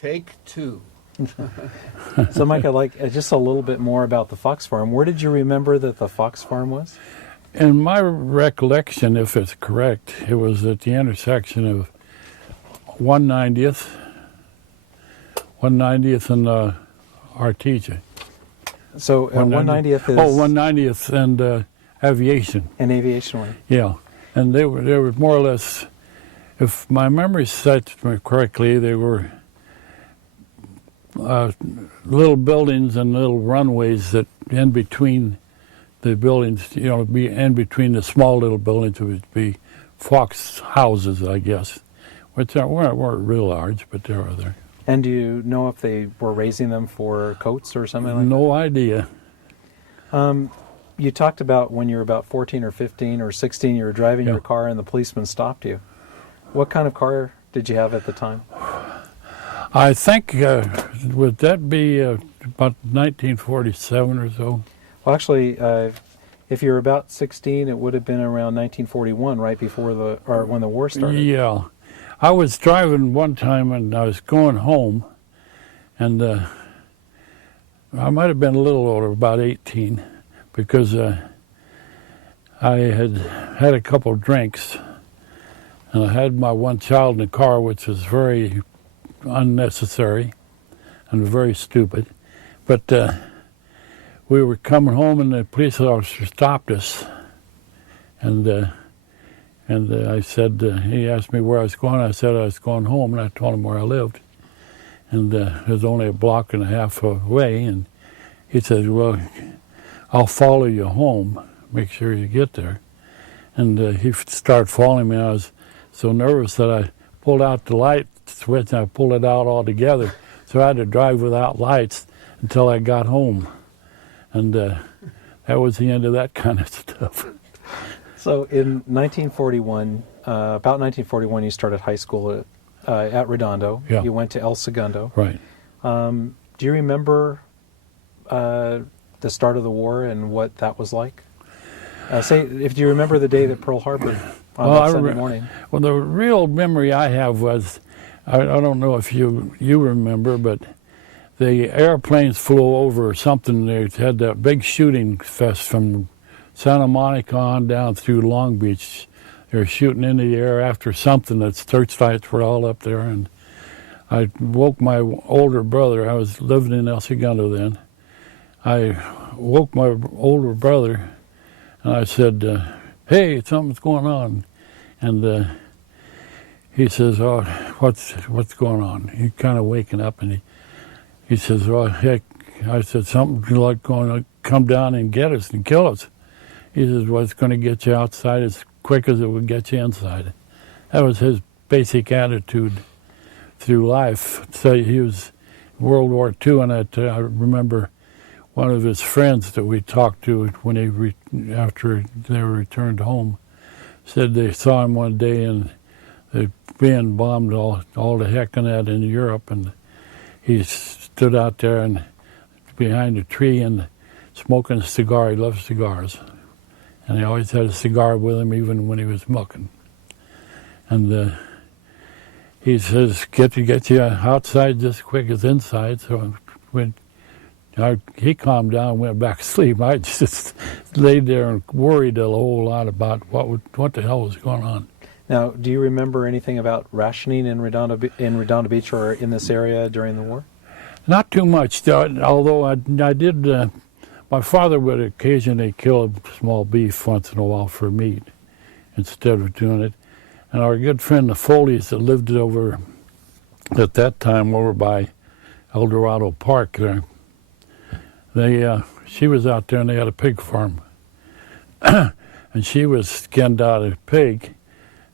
Take two. So, Mike, I'd like just a little bit more about the Fox Farm. Where did you remember that the Fox Farm was? In my recollection, if it's correct, it was at the intersection of 190th and Artesia. So 190th is... Oh, 190th and Aviation. And Aviation Way. Yeah, and they were more or less, if my memory sets me correctly, they were little buildings and little runways that in between the buildings, be in between the small little buildings would be Fox houses, I guess, which weren't real large, but they were there. And do you know if they were raising them for coats or something like that? No idea. You talked about when you were about 14 or 15 or 16, you were driving your car and the policeman stopped you. What kind of car did you have at the time? I think, would that be about 1947 or so? Well, actually, if you were about 16, it would have been around 1941, right before when the war started. Yeah. I was driving one time and I was going home, and I might have been a little older, about 18, because I had a couple of drinks, and I had my one child in the car, which was very unnecessary and very stupid. But we were coming home, and the police officer stopped us, and I said, he asked me where I was going. I said I was going home, and I told him where I lived. And it was only a block and a half away, and he said, well, I'll follow you home, make sure you get there. And he started following me. I was so nervous that I pulled out the light switch, and I pulled it out altogether. So I had to drive without lights until I got home. And that was the end of that kind of stuff. So in 1941, about 1941, you started high school at Redondo. Yeah. You went to El Segundo. Right. Do you remember the start of the war and what that was like? If you remember the day that Pearl Harbor on that Sunday morning. Well, the real memory I have was, I don't know if you remember, but the airplanes flew over something. They had that big shooting fest from Santa Monica on down through Long Beach. They were shooting into the air after something. That searchlights were all up there, and I woke my older brother. I was living in El Segundo then. I woke my older brother, and I said, "Hey, something's going on," and he says, "Oh, what's going on?" He's kind of waking up, and he says, "Oh, heck," I said, "something's like going to come down and get us and kill us." He says, "Well, it's going to get you outside as quick as it would get you inside." That was his basic attitude through life. So he was World War II, and I remember one of his friends that we talked to when after they returned home said they saw him one day and they'd been bombed all the heck in that in Europe, and he stood out there and behind a tree and smoking a cigar. He loved cigars. And he always had a cigar with him, even when he was mucking. And he says, get you outside just as quick as inside. So when he calmed down and went back to sleep, I just laid there and worried a whole lot about what the hell was going on. Now, do you remember anything about rationing in Redondo Beach or in this area during the war? Not too much, although I did... my father would occasionally kill a small beef once in a while for meat instead of doing it. And our good friend, the Foleys, that lived over, at that time, over by El Dorado Park there, she was out there and they had a pig farm. And she was skinned out a pig,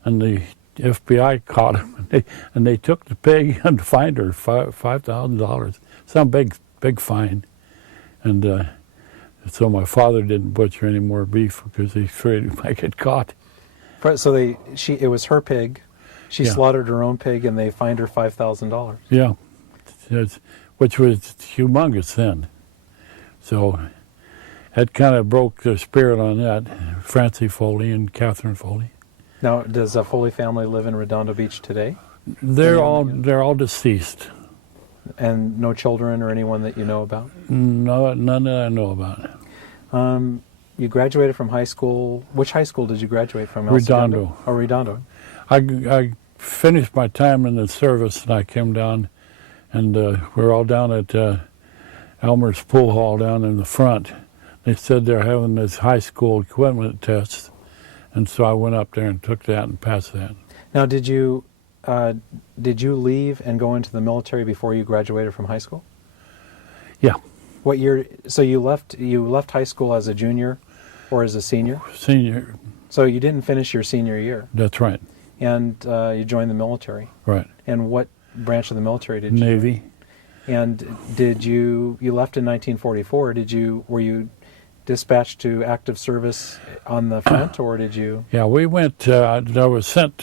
and the FBI caught him, and they took the pig and fined her $5,000, some big fine. And so my father didn't butcher any more beef because he's afraid he might get caught. So it was her pig. She slaughtered her own pig, and they fined her $5,000. Yeah, which was humongous then. So that kind of broke the spirit on that. Francie Foley and Catherine Foley. Now, does the Foley family live in Redondo Beach today? They're all deceased. And no children or anyone that you know about? No, none that I know about. You graduated from high school. Which high school did you graduate from? Redondo. Oh, Redondo. I finished my time in the service, and I came down, and we're all down at Elmer's Pool Hall down in the front. They said they're having this high school equipment test, and so I went up there and took that and passed that. Now, did you leave and go into the military before you graduated from high school? Yeah. What year? So you left high school as a junior or as a senior? Senior. So you didn't finish your senior year. That's right. And you joined the military. Right. And what branch of the military did you? Navy. And did you left in 1944? Were you dispatched to active service on the front, or did you? Yeah, we went. I was sent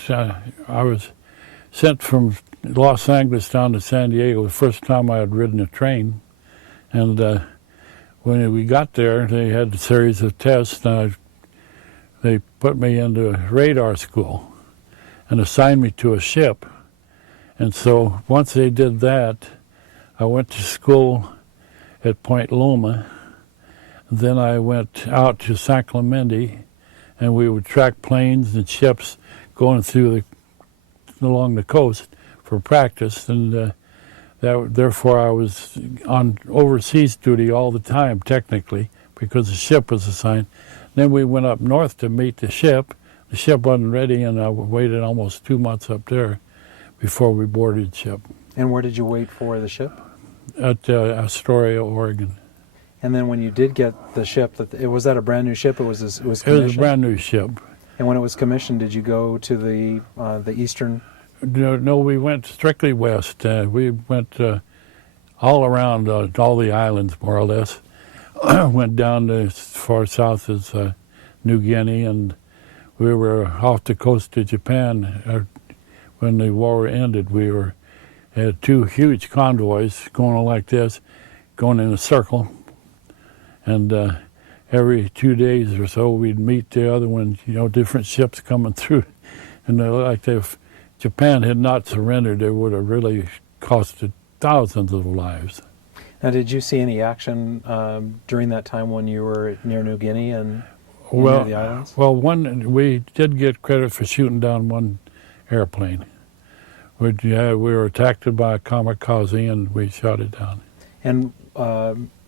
from Los Angeles down to San Diego the first time I had ridden a train, and when we got there, they had a series of tests. They put me into radar school and assigned me to a ship, and so once they did that, I went to school at Point Loma. Then I went out to San Clemente, and we would track planes and ships going along the coast for practice, and therefore I was on overseas duty all the time, technically, because the ship was assigned. Then we went up north to meet the ship. The ship wasn't ready, and I waited almost 2 months up there before we boarded the ship. And where did you wait for the ship? At Astoria, Oregon. And then when you did get the ship, was that a brand new ship? It was commissioned? It was a brand new ship. And when it was commissioned, did you go to the eastern? No, we went strictly west. We went all around all the islands, more or less. Went down as far south as New Guinea, and we were off the coast of Japan. When the war ended, we had 2 huge convoys going like this, going in a circle. And every 2 days or so, we'd meet the other one, different ships coming through. And if Japan had not surrendered, it would have really costed thousands of lives. Now, did you see any action during that time when you were near New Guinea and near the islands? Well, we did get credit for shooting down one airplane. We were attacked by a kamikaze, and we shot it down. And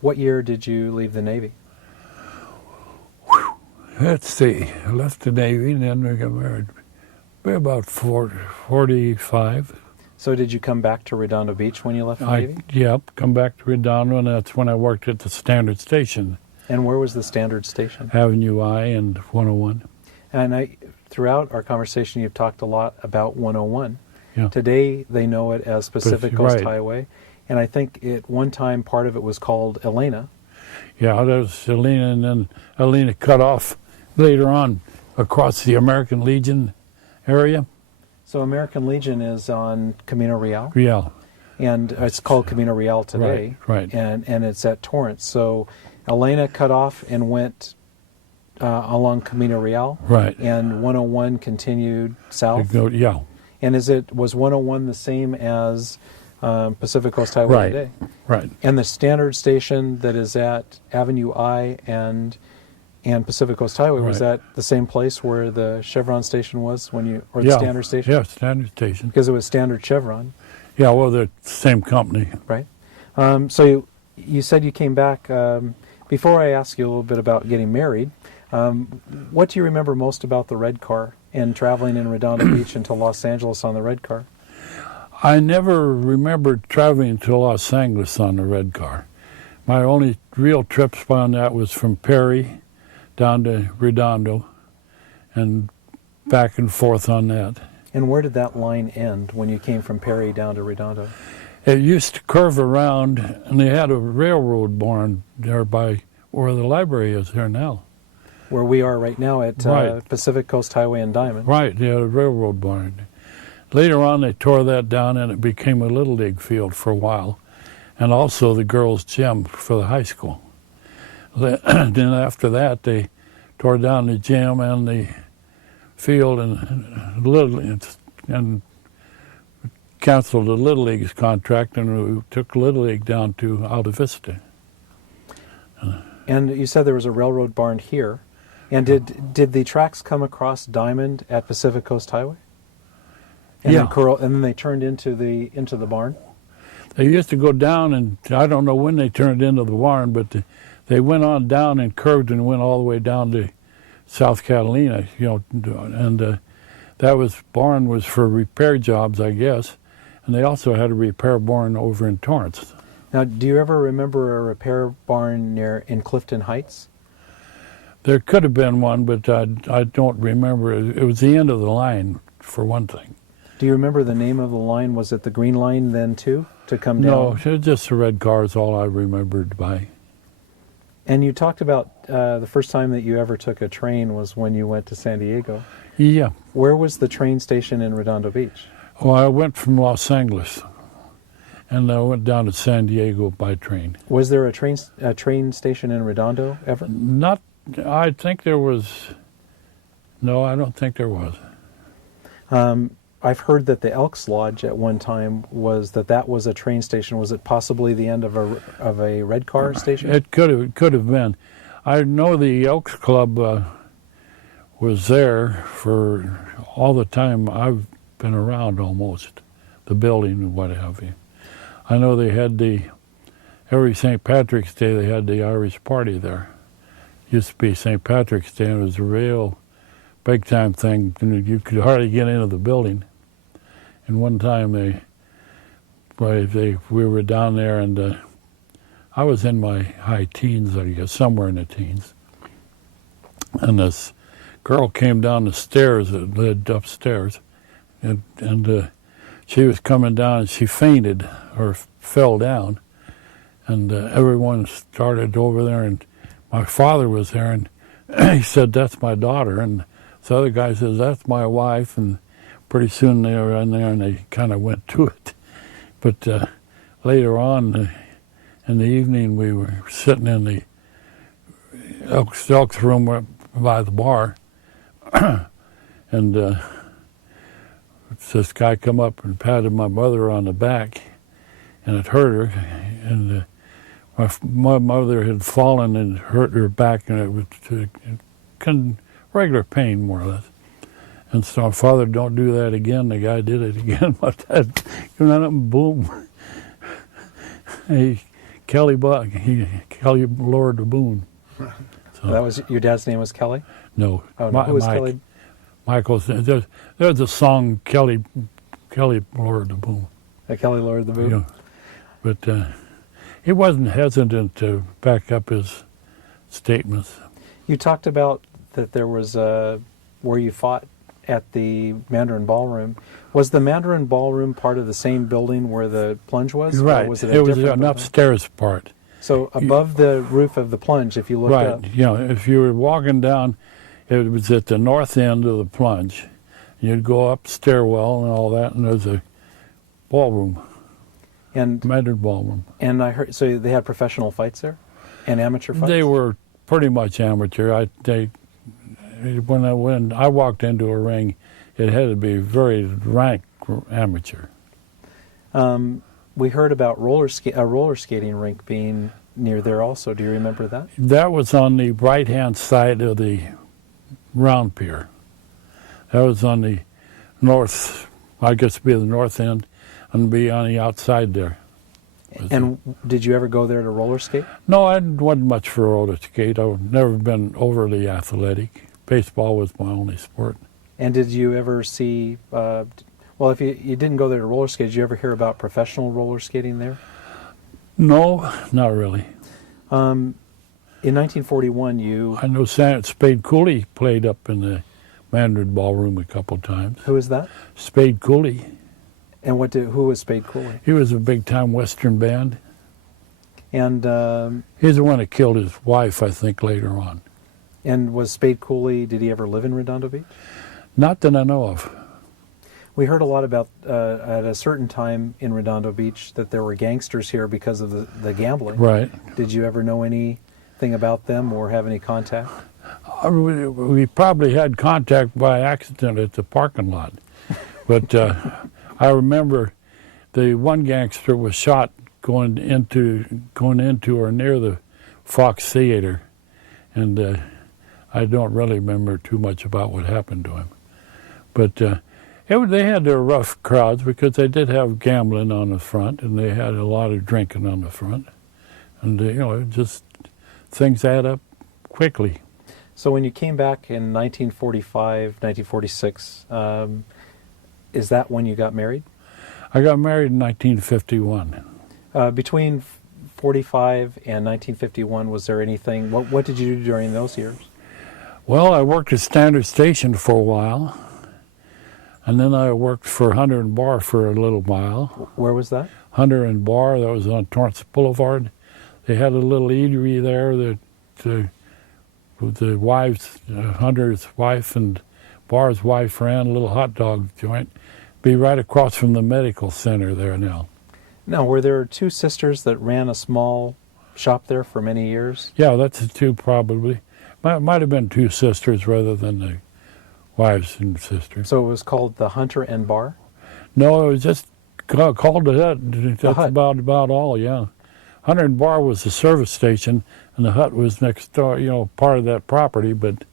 what year did you leave the Navy? Let's see. I left the Navy, and then we got married. We're about 45. So did you come back to Redondo Beach when you left the Navy? Yep, come back to Redondo, and that's when I worked at the Standard Station. And where was the Standard Station? Avenue I and 101. And throughout our conversation, you've talked a lot about 101. Yeah. Today, they know it as Pacific Coast right. Highway. And I think at one time, part of it was called Elena. Yeah, that was Elena, and then Elena cut off later on across the American Legion area. So American Legion is on Camino Real? Real. And it's called Camino Real today. Right. And it's at Torrance. So Elena cut off and went along Camino Real. Right. And 101 continued south. Yeah. And was 101 the same as Pacific Coast Highway today? Right. And the Standard Station that is at Avenue I and Pacific Coast Highway, was that the same place where the Chevron station was the Standard Station? Yeah, Standard Station. Because it was Standard Chevron. Yeah, well, they're the same company. Right. So you said you came back. Before I ask you a little bit about getting married, what do you remember most about the red car and traveling in Redondo Beach into Los Angeles on the red car? I never remembered traveling to Los Angeles on the red car. My only real trips on that was from Perry down to Redondo and back and forth on that. And where did that line end when you came from Perry down to Redondo? It used to curve around, and they had a railroad barn there by where the library is there now. Where we are right now at Pacific Coast Highway and Diamond. Right, they had a railroad barn. Later on, they tore that down, and it became a Little League field for a while, and also the girls' gym for the high school. Then after that, they tore down the gym and the field and canceled the Little League's contract, and we took Little League down to Alta Vista. And you said there was a railroad barn here. And did the tracks come across Diamond at Pacific Coast Highway? And Yeah. and then they turned into the barn? They used to go down, and I don't know when they turned into the barn, but they went on down and curved and went all the way down to South Catalina, and that barn was for repair jobs, I guess, and they also had a repair barn over in Torrance. Now, do you ever remember a repair barn in Clifton Heights? There could have been one, but I don't remember. It was the end of the line, for one thing. Do you remember the name of the line? Was it the Green Line then, too, to come down? No, it was just the red cars, all I remembered by. And you talked about the first time that you ever took a train was when you went to San Diego. Yeah. Where was the train station in Redondo Beach? Well, I went from Los Angeles, and I went down to San Diego by train. Was there a train station in Redondo ever? Not, I think there was, no, I don't think there was. I've heard that the Elks Lodge at one time was a train station. Was it possibly the end of a red car station? It could have been. I know the Elks Club was there for all the time I've been around, almost, the building and what have you. I know they had every St. Patrick's Day they had the Irish party there. Used to be St. Patrick's Day, and it was a real big time thing. You could hardly get into the building. And one time we were down there, and I was in my high teens, I guess, somewhere in the teens. And this girl came down the stairs that led upstairs, and she was coming down, and she fainted or fell down. And everyone started over there, and my father was there, and he said, "That's my daughter." And the other guy says, "That's my wife." And pretty soon they were in there, and they kind of went to it. But later on in the evening, we were sitting in the Elks room by the bar, and this guy come up and patted my mother on the back, and it hurt her. And my mother had fallen and hurt her back, and it was regular pain, more or less. And so my father, "Don't do that again." The guy did it again. My dad, boom. Kelly lowered the boom. So, That was your dad's name was Kelly? no, Oh, no. Who was Mike. Kelly? Michael's. There's a song, Kelly lowered the boom. Kelly lowered the boom? But he wasn't hesitant to back up his statements. You talked about that there was where you fought at the Mandarin Ballroom. Was the Mandarin Ballroom part of the same building where the Plunge was? Right. Or was it was different an building? upstairs part. So above the roof of the Plunge, if you looked Right. up. If you were walking down, it was at the north end of the Plunge. You'd go up stairwell and all that, and there's a ballroom, And Mandarin Ballroom. and I heard, so they had professional fights there? And amateur fights? They were pretty much amateur. When I walked into a ring, it had to be very rank amateur. We heard about a roller skating rink being near there also. Do you remember that? That was on the right-hand side of the round pier. That was on the north, I guess it'd be the north end, and be on the outside there. And did you ever go there to roller skate? No, I wasn't much for roller skate. I've never been overly athletic. Baseball was my only sport. And did you ever see, well, if you didn't go there to roller skate, did you ever hear about professional roller skating there? No, not really. In 1941, I know Spade Cooley played up in the Mandarin Ballroom a couple times. who was that? Spade Cooley. And who was Spade Cooley? He was a big-time Western band. And He's the one that killed his wife, I think, later on. was Spade Cooley, did he ever live in Redondo Beach? Not that I know of. We heard a lot about, at a certain time in Redondo Beach, that there were gangsters here because of the gambling. Right. Did you ever know anything about them or have any contact? We probably had contact by accident at the parking lot. But I remember the one gangster was shot going into or near the Fox Theater, and I don't really remember too much about what happened to him. But they had their rough crowds because they did have gambling on the front, and they had a lot of drinking on the front, and just things add up quickly. So when you came back in 1945, 1946, is that when you got married? I got married in 1951. Between 45 and 1951, was there anything, what did you do during those years? Well, I worked at Standard Station for a while, and then I worked for Hunter and Bar for a little while. Where was that? Hunter and Bar, that was on Torrance Boulevard. They had a little eatery there that the wives, Hunter's wife and Bar's wife ran, a little hot dog joint. Be right across from the medical center there now. Now, were there two sisters that ran a small shop there for many years? Yeah, that's the two probably. Might have been two sisters rather than the wives and sisters. So it was called the Hunter and Bar? No, it was just called the Hut. That's Hut. about all, yeah. Hunter and Bar was the service station, and the Hut was next door, part of that property, but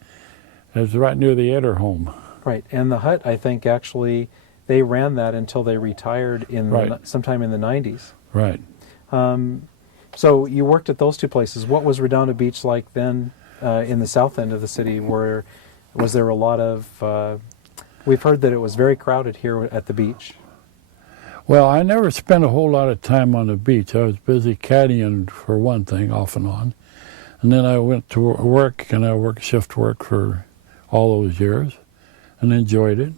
it was right near the Eder home. Right, and the Hut, I think, actually, they ran that until they retired sometime in the 90s. Right. So you worked at those two places. What was Redondo Beach like then in the south end of the city? Was there a lot of... we've heard that it was very crowded here at the beach. Well, I never spent a whole lot of time on the beach. I was busy caddying for one thing, off and on. And then I went to work, and I worked shift work for all those years and enjoyed it.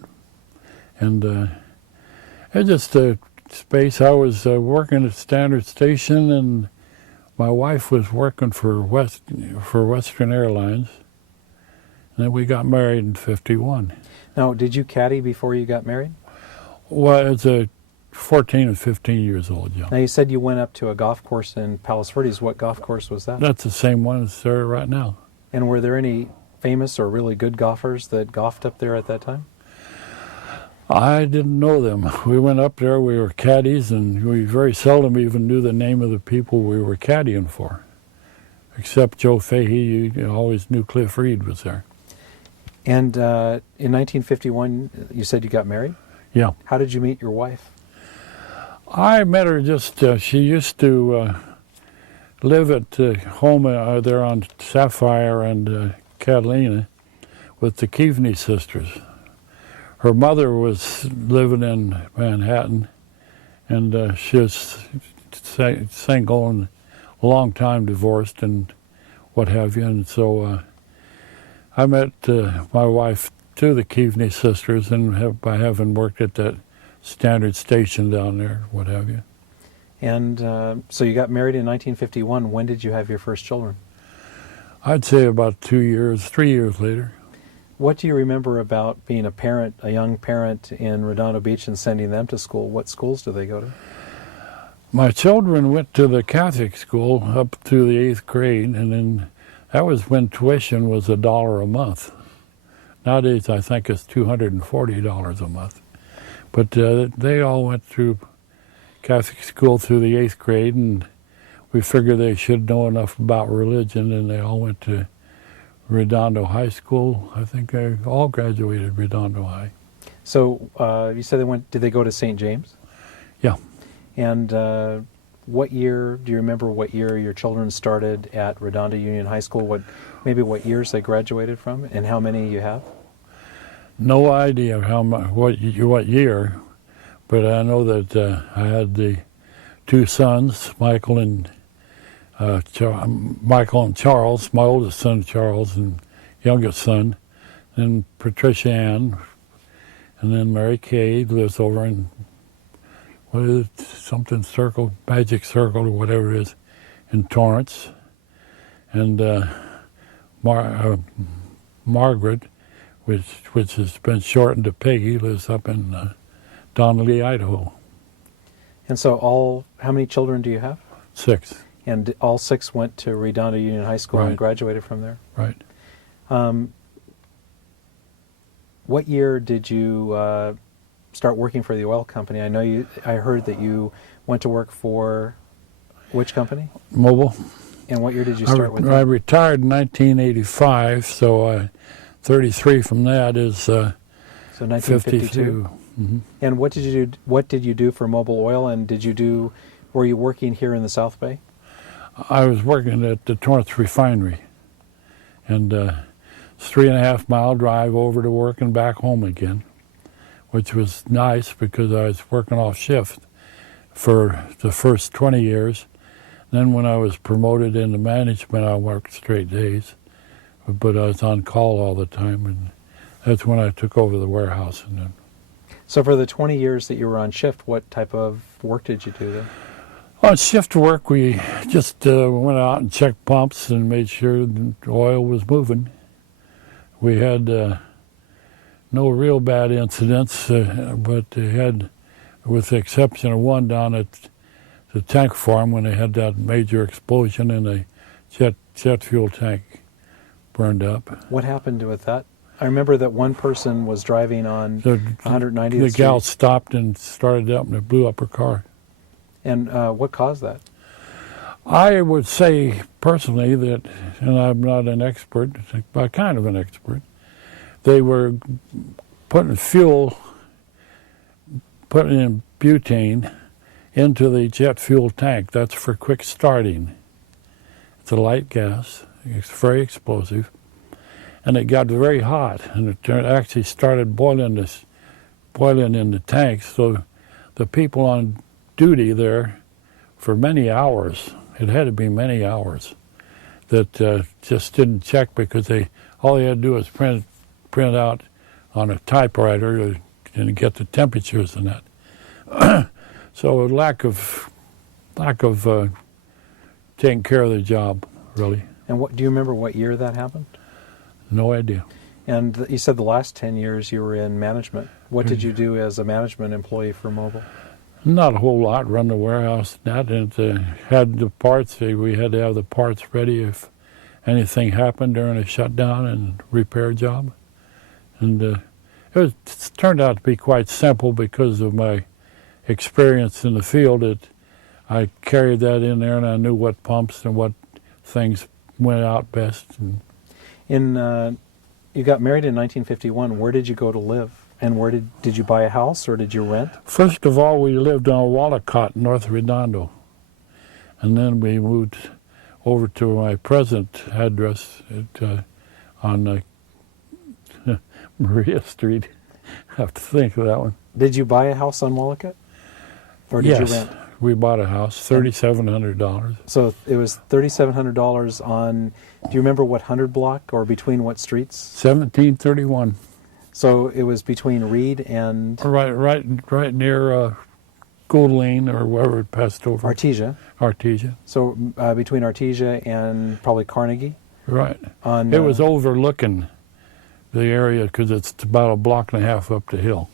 And it was just a space. I was working at Standard Station, and my wife was working for Western Airlines. And then we got married in '51. Now, did you caddy before you got married? Well, it's 14 and 15 years old, yeah. Now, you said you went up to a golf course in Palos Verdes. What golf course was that? That's the same one as there right now. And were there any famous or really good golfers that golfed up there at that time? I didn't know them. We went up there, we were caddies, and we very seldom even knew the name of the people we were caddying for. Except Joe Fahey, you always knew Cliff Reed was there. And in 1951, you said you got married? Yeah. How did you meet your wife? I met her just, she used to live at home there on Sapphire and Catalina with the Keaveney sisters. Her mother was living in Manhattan, and she was single and a long time divorced and what have you. And so I met my wife to the Keaveney sisters, and by having worked at that Standard Station down there, what have you. And so you got married in 1951. When did you have your first children? I'd say about 3 years later. What do you remember about being a young parent in Redondo Beach and sending them to school? What schools do they go to? My children went to the Catholic school up through the 8th grade, and then that was when tuition was $1 a month. Nowadays, I think it's $240 a month. But they all went through Catholic school through the 8th grade, and we figured they should know enough about religion, and they all went to Redondo High School. I think they all graduated Redondo High. So you said did they go to St. James? Yeah. And do you remember what year your children started at Redondo Union High School? What years they graduated from, and how many you have? No idea what year, but I know that I had the two sons, Michael and Charles, my oldest son Charles and youngest son, and Patricia Ann, and then Mary Kay lives over in something circle, Magic Circle or whatever it is, in Torrance, and Margaret, which has been shortened to Peggy, lives up in Donnelly, Idaho. And so how many children do you have? 6. And all 6 went to Redondo Union High School and graduated from there? Right. What year did you start working for the oil company? I heard that you went to work for which company? Mobil. And what year did you start with I them? retired in 1985, so 33 from that is So 1952. 52. Mm-hmm. And what did you do? What did you do for Mobil Oil? And were you working here in the South Bay? I was working at the Torrance Refinery, and it's 3.5 mile drive over to work and back home again, which was nice because I was working off shift for the first 20 years. Then when I was promoted into management, I worked straight days, but I was on call all the time, and that's when I took over the warehouse. And then, So for the 20 years that you were on shift, what type of work did you do then? on shift work, we just went out and checked pumps and made sure the oil was moving. We had no real bad incidents, but they had, with the exception of one down at the tank farm when they had that major explosion and the jet fuel tank burned up. What happened with that? I remember that one person was driving on The 190th The Street. gal stopped and started up and it blew up her car. And what caused that? I would say personally that, and I'm not an expert, but kind of an expert, they were putting in butane into the jet fuel tank. That's for quick starting. It's a light gas. It's very explosive. And it got very hot, and it actually started boiling in the tank. So the people on duty there for many hours, it had to be many hours, that just didn't check because all they had to do was print out on a typewriter and get the temperatures and that. So a lack of taking care of the job, really. And do you remember what year that happened? No idea. And you said the last 10 years you were in management. What did you do as a management employee for Mobil? Not a whole lot. Run the warehouse and that, and had the parts. We had to have the parts ready if anything happened during a shutdown and repair job. And it turned out to be quite simple because of my experience in the field. I carried that in there, and I knew what pumps and what things went out best. And you got married in 1951. Where did you go to live? And where did you buy a house or did you rent? first of all, we lived on Walcott, North Redondo. And then we moved over to my present address on Maria Street. I have to think of that one. Did you buy a house on Walcott? Or did you rent? We bought a house, $3,700. So it was $3,700 on, do you remember what 100 block or between what streets? 1731. So it was between Reed and Right near Gold Lane or wherever it passed over. Artesia. So between Artesia and probably Carnegie? Right. It was overlooking the area because it's about a block and a half up the hill.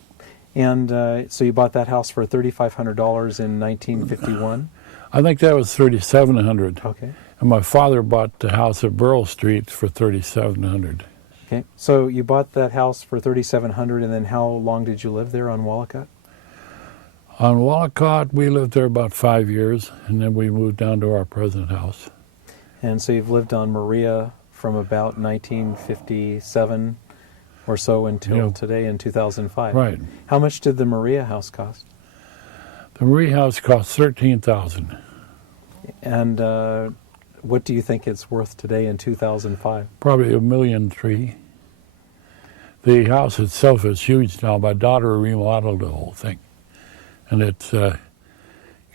And so you bought that house for $3,500 in 1951? I think that was $3,700. Okay. And my father bought the house at Burl Street for $3,700. Okay. So you bought that house for $3,700, and then how long did you live there on Walcott? On Walcott, we lived there about 5 years, and then we moved down to our present house. And so you've lived on Maria from about 1957 or so until today in 2005. Right. How much did the Maria house cost? The Marie house cost $13,000. And what do you think it's worth today in 2005? Probably $1.3 million. The house itself is huge now. My daughter remodeled the whole thing, and it's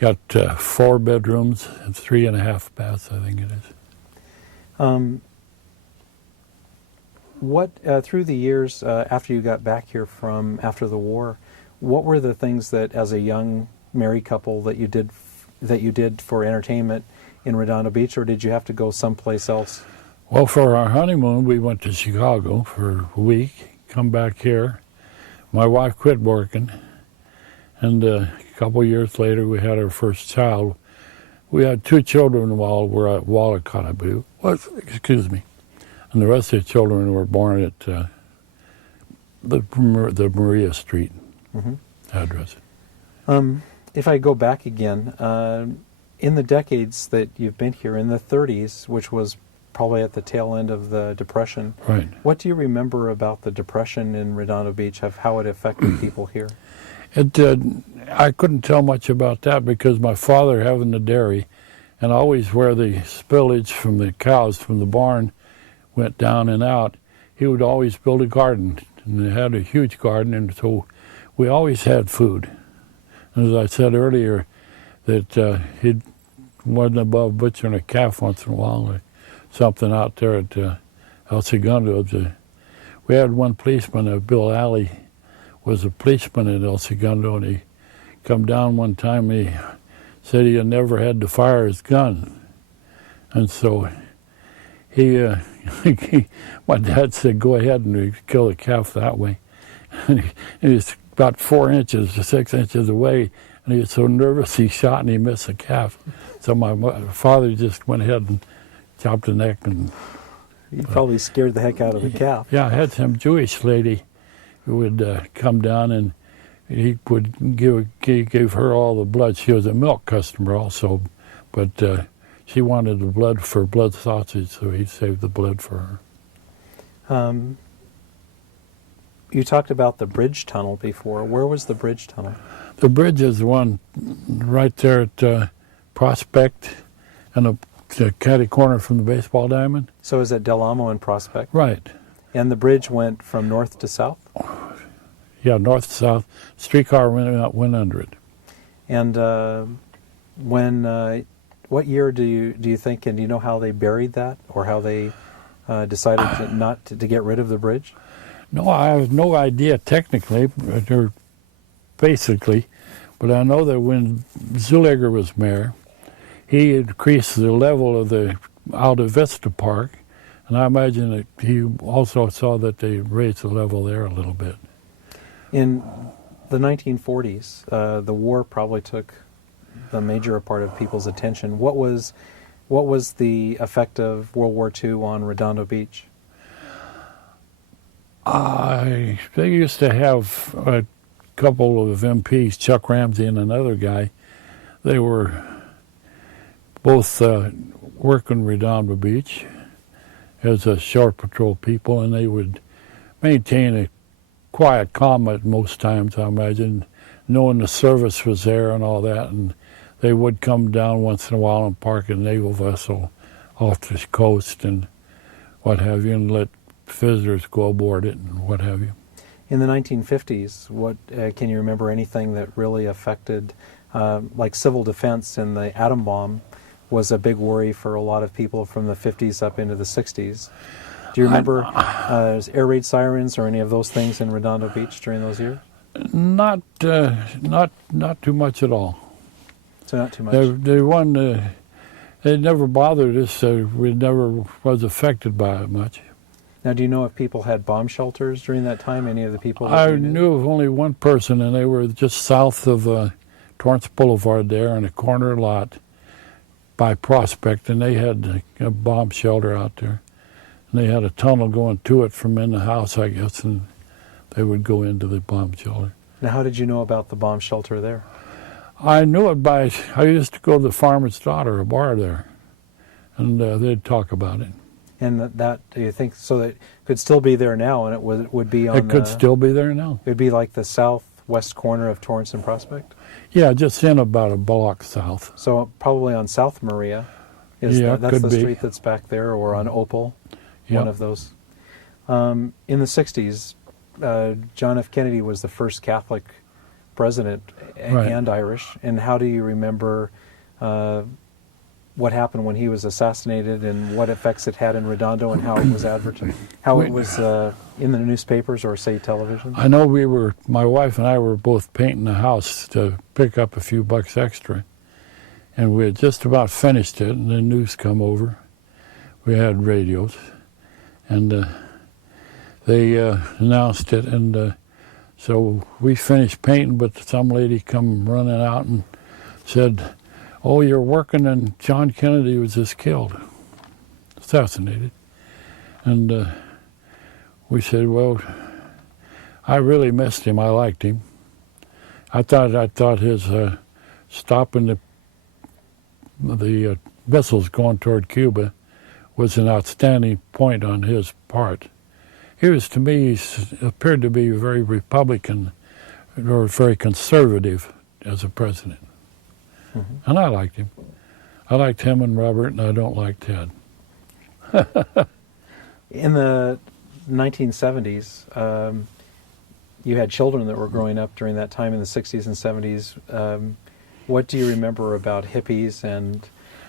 got 4 bedrooms and 3.5 baths. I think it is. What through the years after you got back here from after the war, what were the things that, as a young married couple, that you did for entertainment in Redondo Beach, or did you have to go someplace else? Well, for our honeymoon, we went to Chicago for a week. Come back here. My wife quit working, and a couple years later, we had our first child. We had 2 children while we were at Walcott, I believe. Excuse me. And the rest of the children were born at the Maria Street. Mm-hmm. address. If I go back again, in the decades that you've been here, in the 30s, which was probably at the tail end of the Depression, Right. what do you remember about the Depression in Redondo Beach, of how it affected people here? I couldn't tell much about that because my father having the dairy, and always where the spillage from the cows from the barn went down and out, he would always build a garden, and they had a huge garden, and so we always had food. And as I said earlier, that he wasn't above butchering a calf once in a while or something out there at El Segundo. We had one policeman, Bill Alley, was a policeman at El Segundo, and he come down one time and he said he had never had to fire his gun. And so my dad said, go ahead and kill the calf that way. And he was about 4 inches to 6 inches away, and he was so nervous he shot and he missed the calf. So my father just went ahead and chopped the neck. And You probably scared the heck out of the calf. yeah, I had some Jewish lady who would come down, and he would gave her all the blood. She was a milk customer also, but she wanted the blood for blood sausage, so he saved the blood for her. You talked about the bridge tunnel before. Where was the bridge tunnel? The bridge is the one right there at Prospect and the catty corner from the baseball diamond. So is it Del Amo and Prospect? Right. And the bridge went from north to south? Yeah, north to south. Streetcar went under it. And what year do you think, and do you know how they buried that, or how they decided to get rid of the bridge? No, I have no idea technically, or basically, but I know that when Czuleger was mayor, he increased the level of the Alta Vista Park, and I imagine that he also saw that they raised the level there a little bit. In the 1940s, the war probably took the major part of people's attention. What was the effect of World War II on Redondo Beach? They used to have a couple of MPs, Chuck Ramsey and another guy. They were both working Redondo Beach as a shore patrol people, and they would maintain a quiet calm at most times, I imagine, knowing the service was there and all that, and they would come down once in a while and park a naval vessel off the coast and what have you, and let visitors go aboard it and what have you. In the 1950s, what can you remember anything that really affected, like civil defense and the atom bomb was a big worry for a lot of people from the 50s up into the 60s. Do you remember air raid sirens or any of those things in Redondo Beach during those years? Not too much at all. So not too much. They never bothered us. We never was affected by it much. Now, do you know if people had bomb shelters during that time? Any of the people? I knew of only one person, and they were just south of Torrance Boulevard there in a corner lot by Prospect, and they had a bomb shelter out there. And they had a tunnel going to it from in the house, I guess, and they would go into the bomb shelter. Now, how did you know about the bomb shelter there? I knew it I used to go to the Farmer's Daughter, a bar there, and they'd talk about it. And that, do you think, so that could still be there now, and it would be on It could still be there now. It would be like the southwest corner of Torrance and Prospect? Yeah, just in about a block south. So probably on South Maria. Yeah, that's could the be. street that's back there, or on Opal, Yep. one of those. In the 60s, John F. Kennedy was the first Catholic president Right. and Irish. And how do you remember what happened when he was assassinated, and what effects it had in Redondo, and how it was advertised, how it was in the newspapers or, say, television? I know my wife and I were both painting the house to pick up a few bucks extra. And we had just about finished it, and the news come over. We had radios, and they announced it, and so we finished painting, but some lady come running out and said, "Oh, you're working, and John Kennedy was just killed, assassinated." And we said, "Well, I really missed him. I liked him." I thought his stopping the missiles going toward Cuba was an outstanding point on his part. He was, to me, appeared to be very Republican or very conservative as a president. Mm-hmm. And I liked him. I liked him and Robert, and I don't like Ted. In the 1970s, you had children that were growing up during that time in the 60s and 70s. What do you remember about hippies and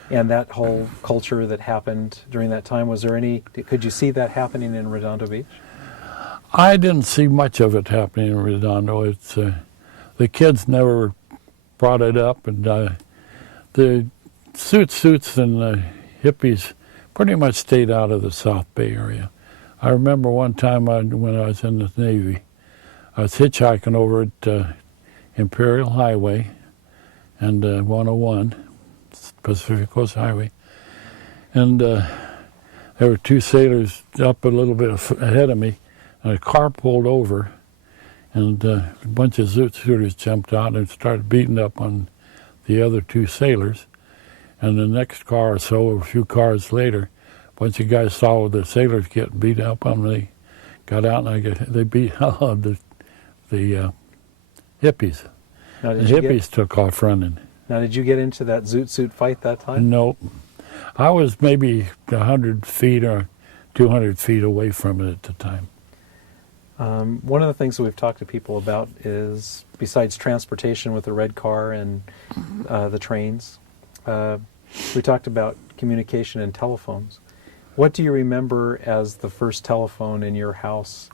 that whole culture that happened during that time? Was there any, could you see that happening in Redondo Beach? I didn't see much of it happening in Redondo. It's the kids never brought it up, and the suits and the hippies pretty much stayed out of the South Bay area. I remember one time when I was in the Navy, I was hitchhiking over at Imperial Highway and 101, Pacific Coast Highway, and there were two sailors up a little bit ahead of me, and a car pulled over, and a bunch of zoot suiters jumped out and started beating up on the other two sailors. And the next car or so, a few cars later, a bunch of guys saw the sailors getting beat up on them. They got out and they beat the hippies. Now, the hippies took off running. Now, did you get into that zoot suit fight that time? No. I was maybe 100 feet or 200 feet away from it at the time. One of the things that we've talked to people about is, besides transportation with the red car and the trains, we talked about communication and telephones. What do you remember as the first telephone in your house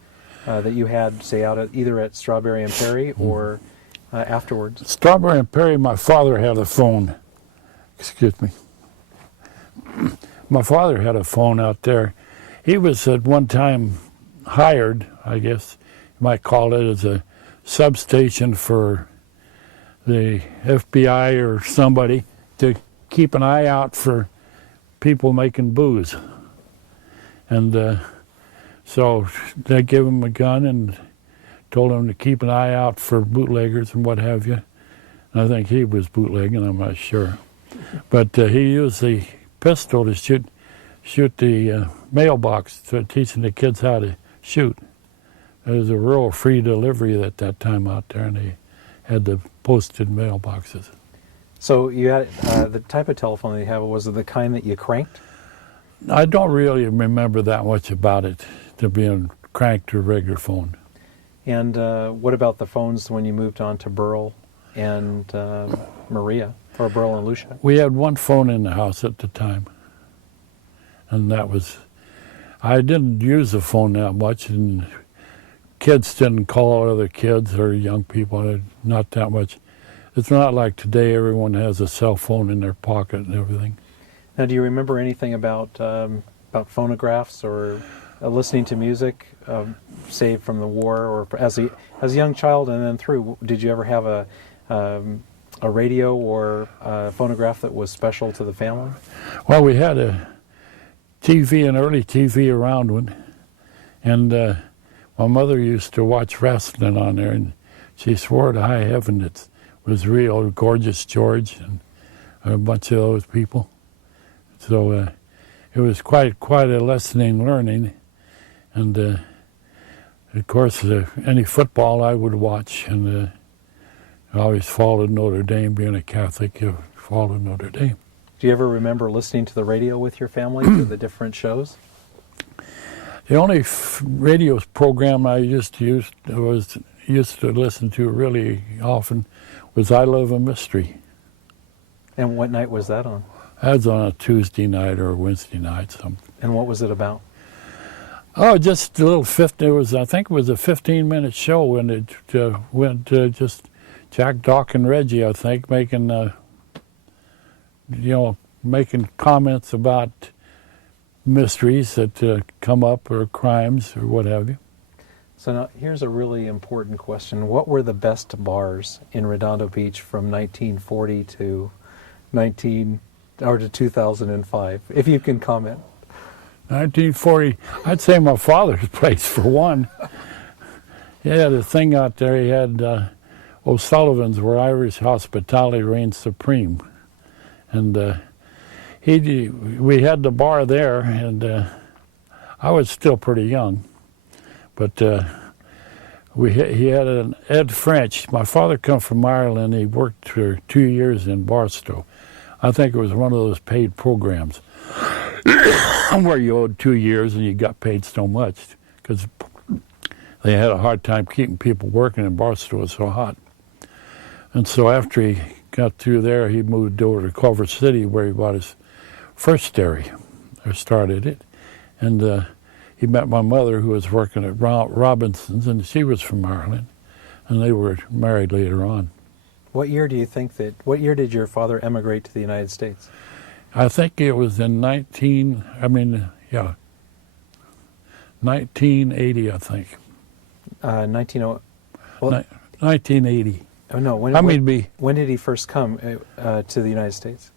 that you had, say, out either at Strawberry and Perry or afterwards? Strawberry and Perry, my father had a phone. Excuse me. My father had a phone out there. He was at one time hired, I guess you might call it, as a substation for the FBI or somebody to keep an eye out for people making booze. And so they gave him a gun and told him to keep an eye out for bootleggers and what have you. And I think he was bootlegging, I'm not sure. But he used the pistol to shoot the mailbox, teaching the kids how to shoot. There was a rural free delivery at that time out there, and they had the posted mailboxes. So you had the type of telephone that you had, was it the kind that you cranked? I don't really remember that much about it, to being cranked or regular phone. And what about the phones when you moved on to Burl and Maria, or Burl and Lucia? We had one phone in the house at the time, and that was, I didn't use the phone that much, and kids didn't call other kids or young people, not that much. It's not like today everyone has a cell phone in their pocket and everything. Now, do you remember anything about phonographs or listening to music saved from the war, or as a young child and then through? Did you ever have a radio or a phonograph that was special to the family? Well, we had a TV, an early TV around one, and my mother used to watch wrestling on there, and she swore to high heaven it was real, Gorgeous George and a bunch of those people. So it was quite a lesson in learning, and of course any football I would watch, and I always followed Notre Dame. Being a Catholic, I followed Notre Dame. Do you ever remember listening to the radio with your family to the different shows? The only radio program I used to listen to really often was I Love a Mystery. And what night was that on? That was on a Tuesday night or a Wednesday night. Something. And what was it about? Oh, just a little I think it was a 15-minute show, and it went just Jack, Doc, and Reggie, I think, making making comments about mysteries that come up, or crimes, or what have you. So now, here's a really important question. What were the best bars in Redondo Beach from 1940 to 2005, if you can comment? 1940, I'd say my father's place, for one. He had a thing out there. He had O'Sullivans where Irish hospitality reigned supreme. And we had the bar there, and I was still pretty young. But he had an Ed French. My father come from Ireland. He worked for 2 years in Barstow. I think it was one of those paid programs where you owed 2 years and you got paid so much because they had a hard time keeping people working in Barstow. It was so hot. And so after he got through there, he moved over to Culver City where he bought his first dairy, or started it. And he met my mother, who was working at Robinson's, and she was from Ireland, and they were married later on. What year did your father emigrate to the United States? I think it was in 1980, I think. 1980. Oh no, when did he first come to the United States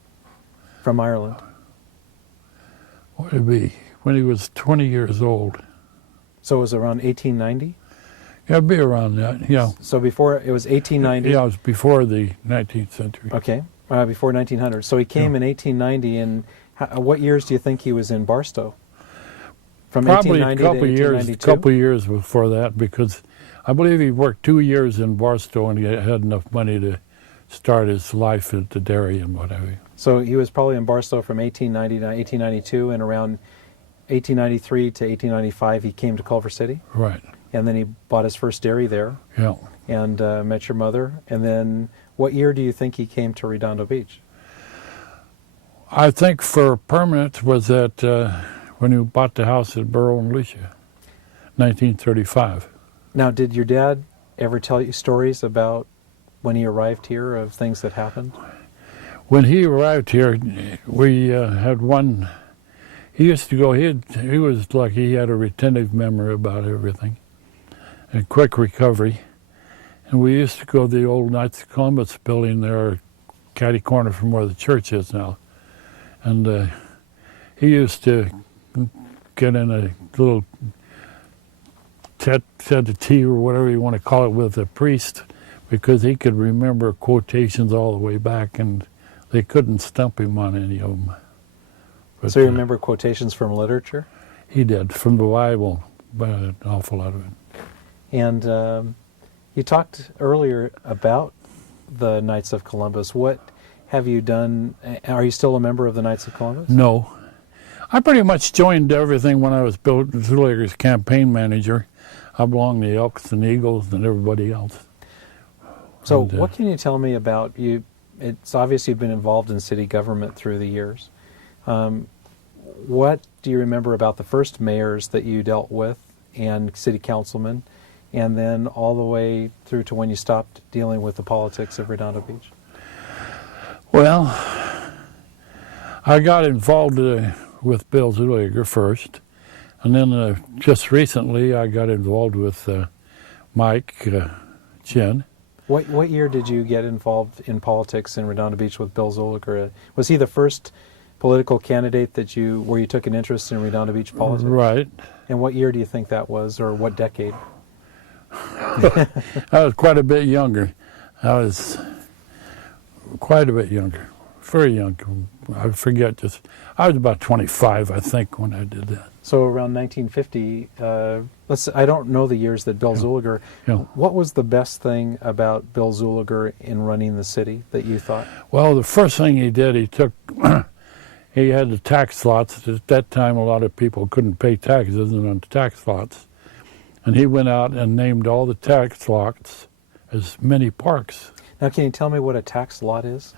from Ireland? What would it be? When he was 20 years old. So it was around 1890? Yeah, it'd be around that, yeah. So before, it was 1890? Yeah, it was before the 19th century. Okay, before 1900. So he came in 1890, and what years do you think he was in Barstow? From Probably 1890 to 1892? A couple years before that, because I believe he worked 2 years in Barstow and he had enough money to start his life at the dairy and whatever. So he was probably in Barstow from 1890 to 1892, and around 1893 to 1895 he came to Culver City. Right. And then he bought his first dairy there. Yeah. And met your mother. And then what year do you think he came to Redondo Beach? I think for permanent was that when he bought the house at Burrow and Lucia, 1935. Now, did your dad ever tell you stories about when he arrived here, of things that happened? When he arrived here, we had one. He used to go. He was lucky. He had a retentive memory about everything, and quick recovery. And we used to go to the old Knights of Columbus building there, catty corner from where the church is now. And he used to get in a little tete-a-tete or whatever you want to call it with a priest, because he could remember quotations all the way back, and they couldn't stump him on any of them. But, so you remember quotations from literature? He did, from the Bible, but an awful lot of it. And you talked earlier about the Knights of Columbus. What have you done? Are you still a member of the Knights of Columbus? No. I pretty much joined everything when I was Bill Czuleger's campaign manager. I belonged to the Elks and Eagles and everybody else. So what can you tell me about you? It's obvious you've been involved in city government through the years. What do you remember about the first mayors that you dealt with and city councilmen, and then all the way through to when you stopped dealing with the politics of Redondo Beach? Well, I got involved with Bill Czuleger first, and then just recently I got involved with Mike Gin. What year did you get involved in politics in Redondo Beach with Bill Czuleger? Was he the first political candidate where you took an interest in Redondo Beach politics? Right. And what year do you think that was, or what decade? I was quite a bit younger. I was quite a bit younger, very young. I forget I was about 25, I think, when I did that. So around 1950, I don't know the years that Bill Czuleger. Yeah. What was the best thing about Bill Czuleger in running the city that you thought? Well, the first thing he did, he took, he had the tax lots. At that time, a lot of people couldn't pay taxes on the tax lots. And he went out and named all the tax lots as mini parks. Now, can you tell me what a tax lot is?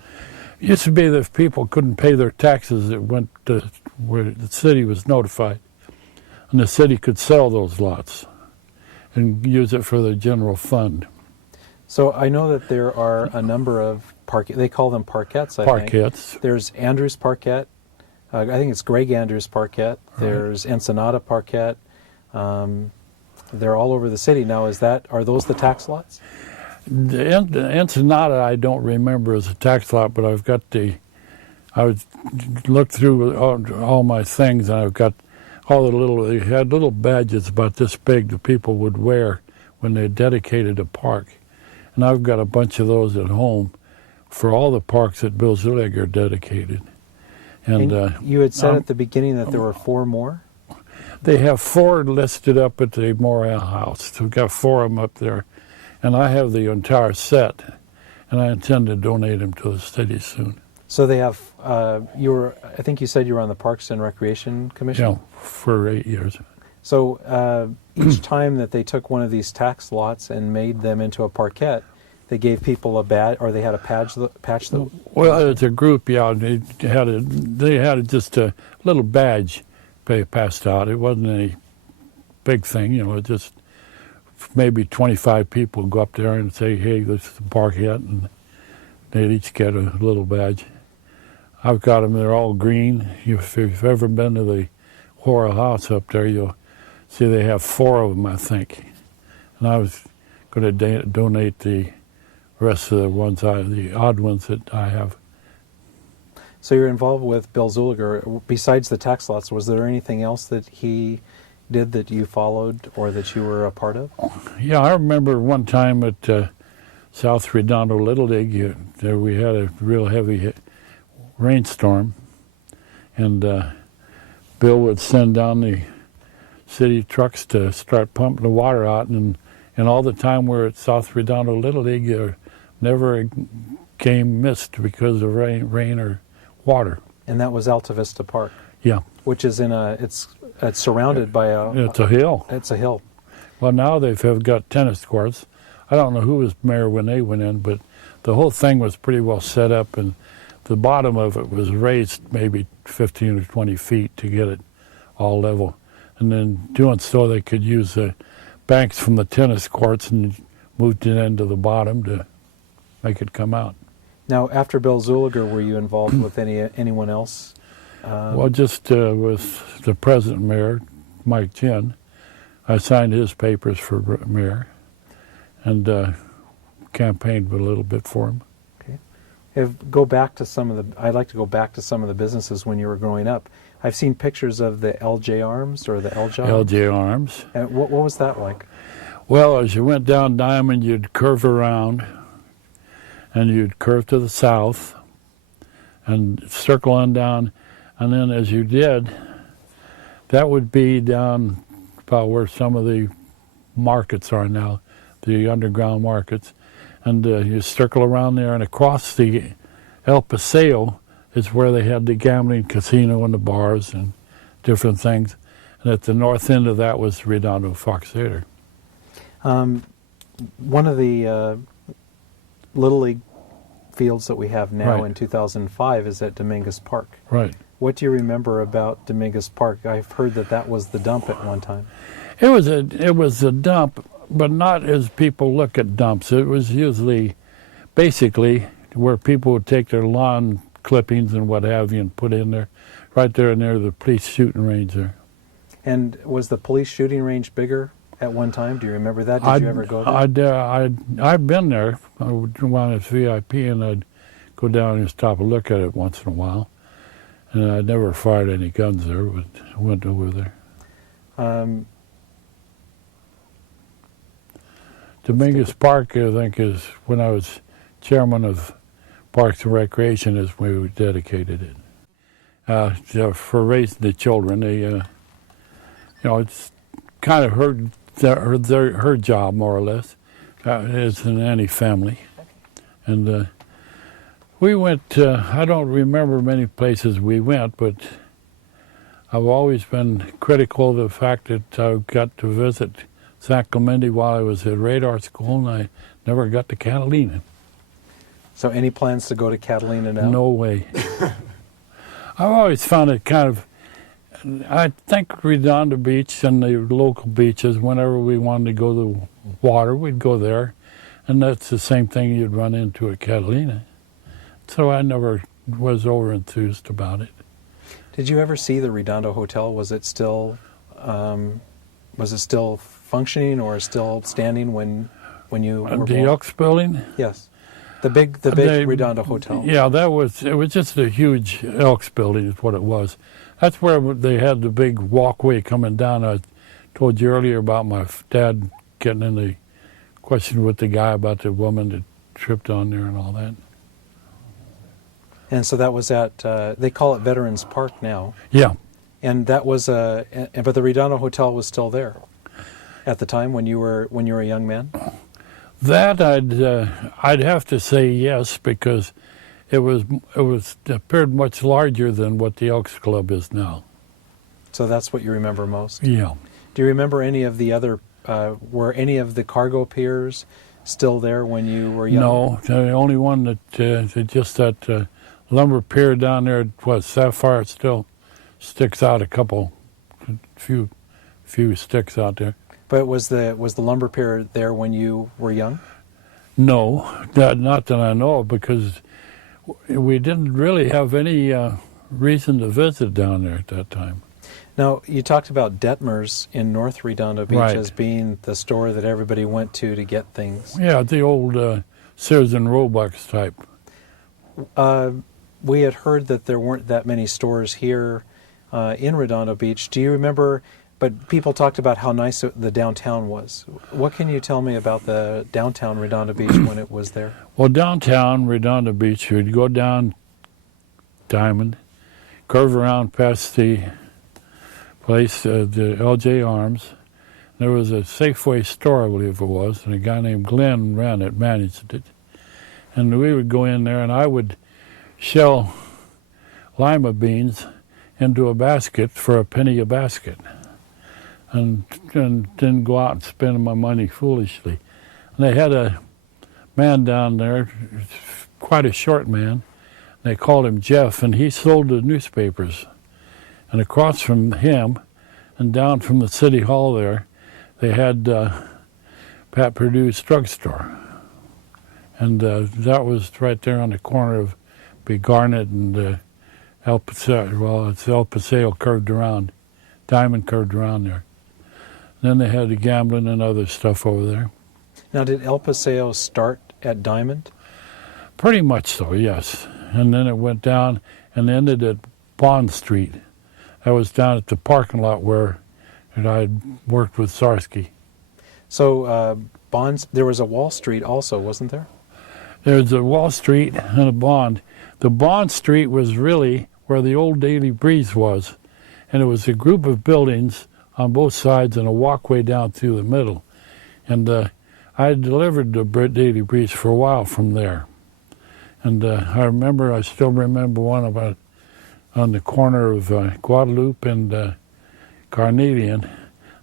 It used to be that if people couldn't pay their taxes, it went to where the city was notified. And the city could sell those lots and use it for the general fund. So I know that there are a number of they call them parquettes, I think. Parquettes. There's Andrews Parquette. I think it's Greg Andrews Parquette. There's Ensenada Parquette. They're all over the city now. Are those the tax lots? The Ensenada I don't remember as a tax lot, but I've got I would look through all my things, and I've got all they had little badges about this big that people would wear when they dedicated a park. and I've got a bunch of those at home for all the parks that Bill Czuleger dedicated. And you had said at the beginning that there were 4 more? They have 4 listed up at the Morale House. We've got 4 of them up there. And I have the entire set, and I intend to donate them to the city soon. So they have, I think you said you were on the Parks and Recreation Commission? Yeah, for 8 years. So each time that they took one of these tax lots and made them into a parquet, they gave people a badge, or they had a patch that... Well, it's a group, yeah. They had just a little badge passed out. It wasn't any big thing, you know. It just maybe 25 people go up there and say, "Hey, this is the parquet," and they'd each get a little badge. I've got them. They're all green. If you've ever been to the Horror House up there, you'll see they have 4 of them, I think. And I was going to donate the rest of the ones, the odd ones that I have. So you're involved with Bill Czuleger. Besides the tax lots, was there anything else that he did that you followed or that you were a part of? Yeah, I remember one time at South Redondo Little League, there we had a real heavy rainstorm, and Bill would send down the city trucks to start pumping the water out, and all the time we're at South Redondo Little League, there never came mist because of rain or water. And that was Alta Vista Park? Yeah. Which is it's surrounded by a... It's a hill. It's a hill. Well, now they've got tennis courts. I don't know who was mayor when they went in, but the whole thing was pretty well set up, and the bottom of it was raised maybe 15 or 20 feet to get it all level. And then doing so, they could use the banks from the tennis courts and moved it into the bottom to make it come out. Now, after Bill Czuleger, were you involved with anyone else? Well, just with the present mayor, Mike Gin. I signed his papers for mayor and campaigned a little bit for him. Okay. I'd like to go back to some of the businesses when you were growing up. I've seen pictures of the LJ Arms or the LJ Arms. LJ Arms. What was that like? Well, as you went down Diamond, you'd curve around, and you'd curve to the south and circle on down, and then as you did, that would be down about where some of the markets are now, the underground markets, and you circle around there, and across the El Paseo is where they had the gambling casino and the bars and different things, and at the north end of that was Redondo Fox Theater. One of the Little League fields that we have now Right. in 2005 is at Dominquez Park. Right. What do you remember about Dominguez Park? I've heard that was the dump at one time. It was a dump, but not as people look at dumps. It was usually basically where people would take their lawn clippings and what have you and put in there, right there near the police shooting range there. And was the police shooting range bigger at one time? Do you remember that? Did you ever go there? I've been there. I would want as VIP, and I'd go down and stop and look at it once in a while. And I never fired any guns there, but I went over there. Dominguez Park, I think, is when I was chairman of Parks and Recreation, is when we dedicated it. For raising the children, it's kind of her job, more or less, as in any family. And we went, I don't remember many places we went, but I've always been critical of the fact that I got to visit San Clemente while I was at radar school, and I never got to Catalina. So any plans to go to Catalina now? No way. I've always found it kind of, I think Redondo Beach and the local beaches, whenever we wanted to go to the water, we'd go there. And that's the same thing you'd run into at Catalina. So I never was over enthused about it. Did you ever see the Redondo Hotel? Was it still functioning or still standing when you were The born? Elks building? Yes. The big Redondo Hotel. Yeah, it was just a huge Elks building is what it was. That's where they had the big walkway coming down. I told you earlier about my dad getting in the questioned with the guy about the woman that tripped on there and all that. And so that was at, they call it Veterans Park now. Yeah. And that was, but the Redondo Hotel was still there at the time when you were a young man? That I'd have to say yes, because it appeared much larger than what the Elks Club is now. So that's what you remember most? Yeah. Do you remember any of the other, were any of the cargo piers still there when you were young? No, the only one that just that lumber pier down there, Sapphire, still sticks out few sticks out there. But was the lumber pier there when you were young? No, not that I know of, because we didn't really have any reason to visit down there at that time. Now, you talked about Detmer's in North Redondo Beach as being the store that everybody went to get things. Yeah, the old Sears and Roebuck's type. We had heard that there weren't that many stores here in Redondo Beach. Do you remember, but people talked about how nice the downtown was. What can you tell me about the downtown Redondo Beach when it was there? Well, downtown Redondo Beach, you'd go down Diamond, curve around past the place, the LJ Arms. There was a Safeway store, I believe it was, and a guy named Glenn managed it. And we would go in there, and I would shell lima beans into a basket for a penny a basket, and then go out and spend my money foolishly. And they had a man down there, quite a short man. They called him Jeff, and he sold the newspapers. And across from him and down from the city hall there, they had Pat Perdue's drugstore. And that was right there on the corner of Big Garnet and El Paseo. Well, it's El Paseo curved around, Diamond curved around there. Then they had the gambling and other stuff over there. Now, did El Paseo start at Diamond? Pretty much so, yes. And then it went down and ended at Bond Street. I was down at the parking lot where I had worked with Sarsky. So there was a Wall Street also, wasn't there? There was a Wall Street and a Bond. The Bond Street was really where the old Daily Breeze was. And it was a group of buildings on both sides and a walkway down through the middle. And I delivered the Daily Breeze for a while from there. And I still remember one about on the corner of Guadalupe and Carnelian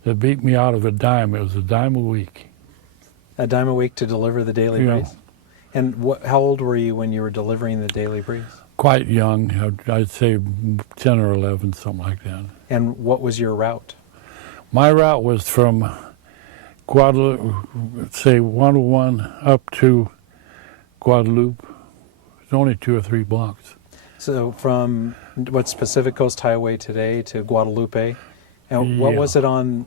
that beat me out of a dime. It was a dime a week. A dime a week to deliver the Daily Yeah. Breeze? And how old were you when you were delivering the Daily Breeze? Quite young. I'd say 10 or 11, something like that. And what was your route? My route was from Guadalupe, say 101 up to Guadalupe. It's only 2 or 3 blocks. So from what's Pacific Coast Highway today to Guadalupe, and what was it on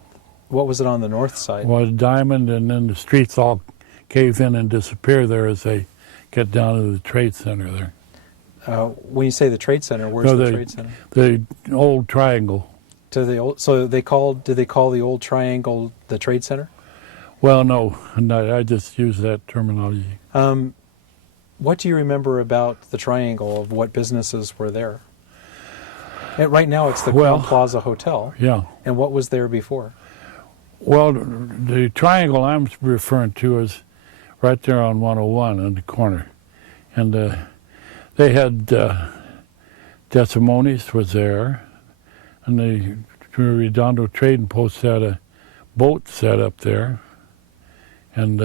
the north side? Well, Diamond, and then the streets all cave in and disappear there as they get down to the Trade Center there. When you say the Trade Center, where's the Trade Center? The old triangle. To the old. So did they call the old triangle the Trade Center? Well, no, I just use that terminology. What do you remember about the triangle of what businesses were there? And right now it's the Crown Plaza Hotel. Yeah. And what was there before? Well, the triangle I'm referring to is right there on 101 on the corner. And they had Decimonis was there, and the Redondo Trading Post had a boat set up there. And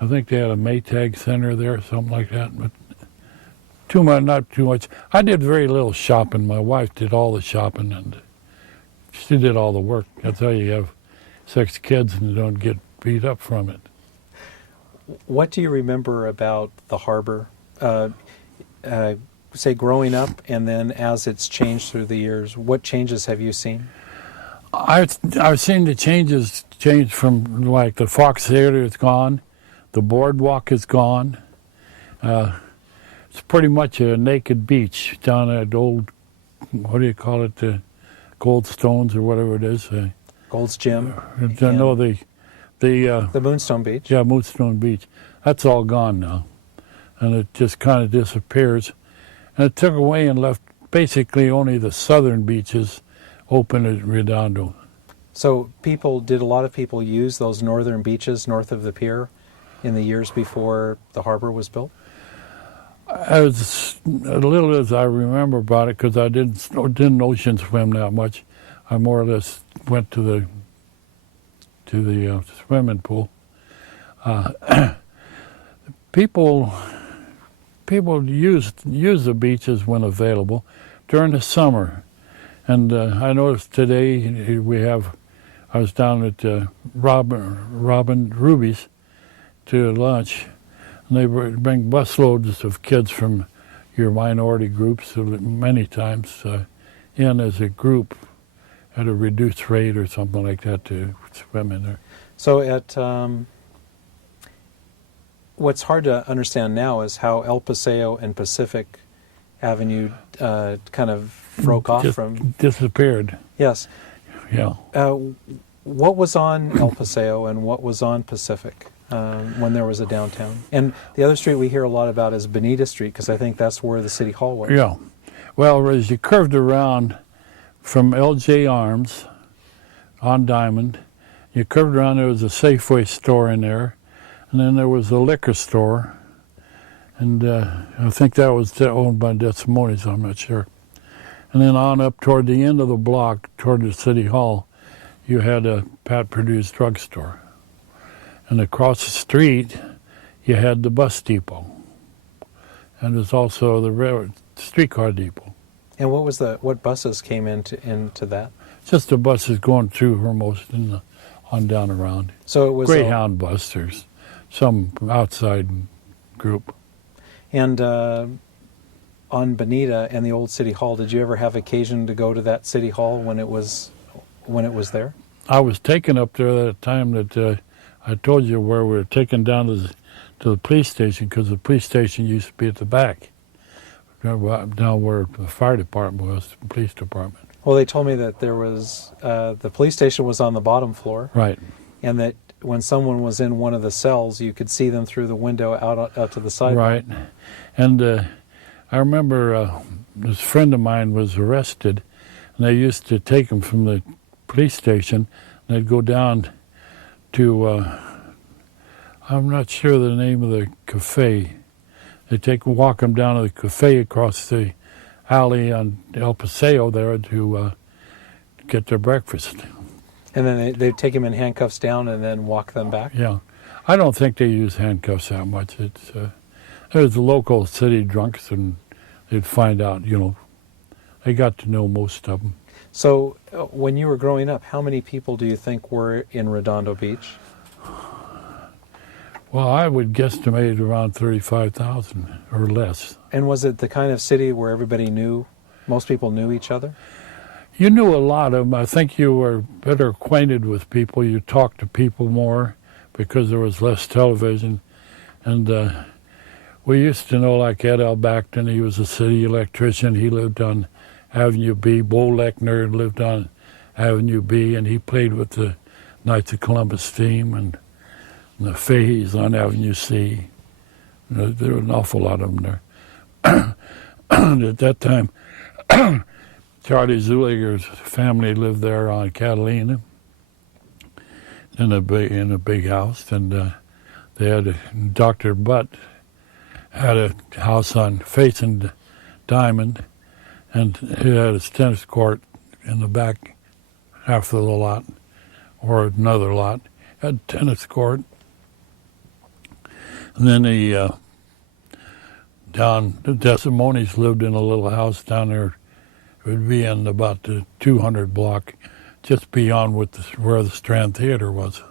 I think they had a Maytag Center there, something like that, but not too much. I did very little shopping. My wife did all the shopping, and she did all the work. That's how you have 6 kids and you don't get beat up from it. What do you remember about the harbor? Say growing up, and then as it's changed through the years, what changes have you seen? I've seen the change from, like, the Fox Theater is gone, the boardwalk is gone. It's pretty much a naked beach down at old, what do you call it, the Gold Stones or whatever it is. Gold's Gym. I know they the Moonstone Beach. yeah, Moonstone Beach. That's all gone now, and it just kind of disappears. And it took away and left basically only the southern beaches open at Redondo. So did a lot of people use those northern beaches north of the pier in the years before the harbor was built? As little as I remember about it, because I didn't ocean swim that much. I more or less went to the swimming pool. People use the beaches when available during the summer, and I noticed today I was down at Robin Ruby's to lunch, and they bring busloads of kids from your minority groups many times in as a group at a reduced rate or something like that to swim in there. So what's hard to understand now is how El Paseo and Pacific Avenue kind of broke off from... Disappeared. Yes. Yeah. What was on El Paseo and what was on Pacific when there was a downtown? And the other street we hear a lot about is Benita Street, because I think that's where the city hall was. Yeah. Well, as you curved around from LJ Arms on Diamond, you curved around, there was a Safeway store in there, and then there was a liquor store, and I think that was owned by Desimones, I'm not sure. And then on up toward the end of the block, toward the city hall, you had a Pat Perdue's drugstore. And across the street, you had the bus depot. And there's also the streetcar depot. And what buses came into that? Just the buses going through Hermosa and on down around. So it was Greyhound bus. There's some outside group. And on Benita and the old city hall, did you ever have occasion to go to that city hall when it was there? I was taken up there at the time that I told you, where we were taken down to the police station, because the police station used to be at the back, down where the fire department was, the police department. Well, they told me that there was the police station was on the bottom floor, right, and that when someone was in one of the cells, you could see them through the window out to the sidewalk. Right, and I remember this friend of mine was arrested, and they used to take him from the police station, and they'd go down to, I'm not sure the name of the cafe. They'd walk him down to the cafe across the alley on El Paseo there to get their breakfast. And then they'd take him in handcuffs down and then walk them back? Yeah. I don't think they use handcuffs that much. There's the local city drunks, and they'd find out, they got to know most of them. So when you were growing up, how many people do you think were in Redondo Beach? Well, I would guesstimate around 35,000 or less. And was it the kind of city where everybody most people knew each other? You knew a lot of them. I think you were better acquainted with people. You talked to people more because there was less television. And we used to know, like Ed Albacton, he was a city electrician. He lived on Avenue B. Bo Lechner lived on Avenue B, and he played with the Knights of Columbus team, and the Fahey's on Avenue C. There were an awful lot of them there. At that time, Charlie Czuleger's family lived there on Catalina in a big house, and they had Dr. Butt had a house facing Diamond, and he had his tennis court in the back half of the lot, or another lot. Had a tennis court. And then the Desimones lived in a little house down there. It would be in about the 200 block, just beyond where the Strand Theater was.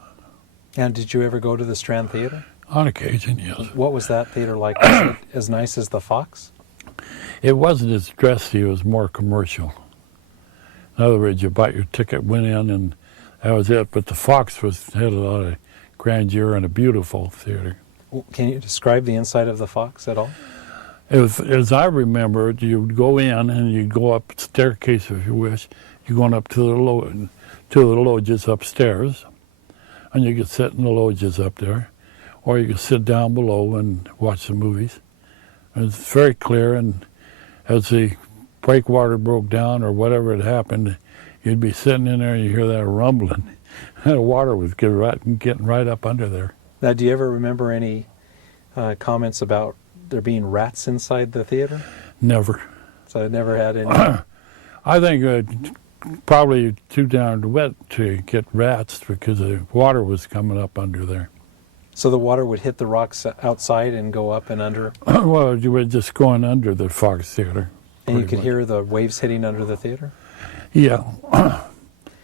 And did you ever go to the Strand Theater? On occasion, yes. What was that theater like? Was it as nice as the Fox? It wasn't as dressy, it was more commercial. In other words, you bought your ticket, went in, and that was it. But the Fox had a lot of grandeur and a beautiful theater. Can you describe the inside of the Fox at all? As I remember it, you'd go in and you'd go up the staircase if you wish. You're going up to the lodges upstairs. and you could sit in the lodges up there, or you could sit down below and watch the movies. And it's very clear, and as the breakwater broke down or whatever had happened, you'd be sitting in there and you hear that rumbling. And the water was getting right up under there. Now, do you ever remember any comments about there being rats inside the theater? Never. So I never had any. I think probably too darn wet to get rats because the water was coming up under there. So the water would hit the rocks outside and go up and under? Well, you were just going under the Fox Theater. And you could hear the waves hitting under the theater? Yeah.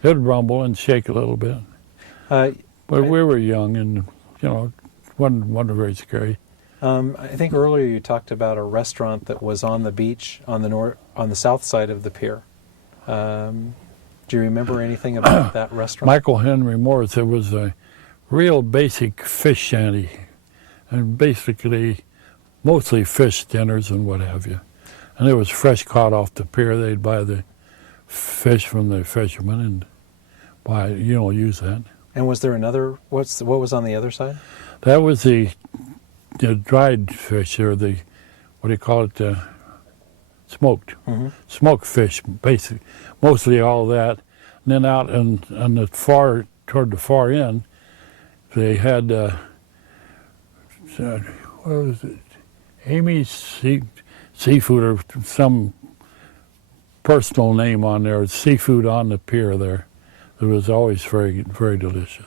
It'd rumble and shake a little bit. But we were young and, wasn't very scary. I think earlier you talked about a restaurant that was on the beach on the south side of the pier. Do you remember anything about that restaurant? Michael Henry Morris. It was a real basic fish shanty, and basically mostly fish dinners and what have you. And it was fresh caught off the pier. They'd buy the fish from the fishermen and use that. And was there another? What was on the other side? That was the dried fish, or the what do you call it? Smoked, smoked fish, basically, mostly all that. And then out on toward the far end, they had what was it? Amy's Seafood, or some personal name on there. Seafood on the pier there. It was always very, very delicious.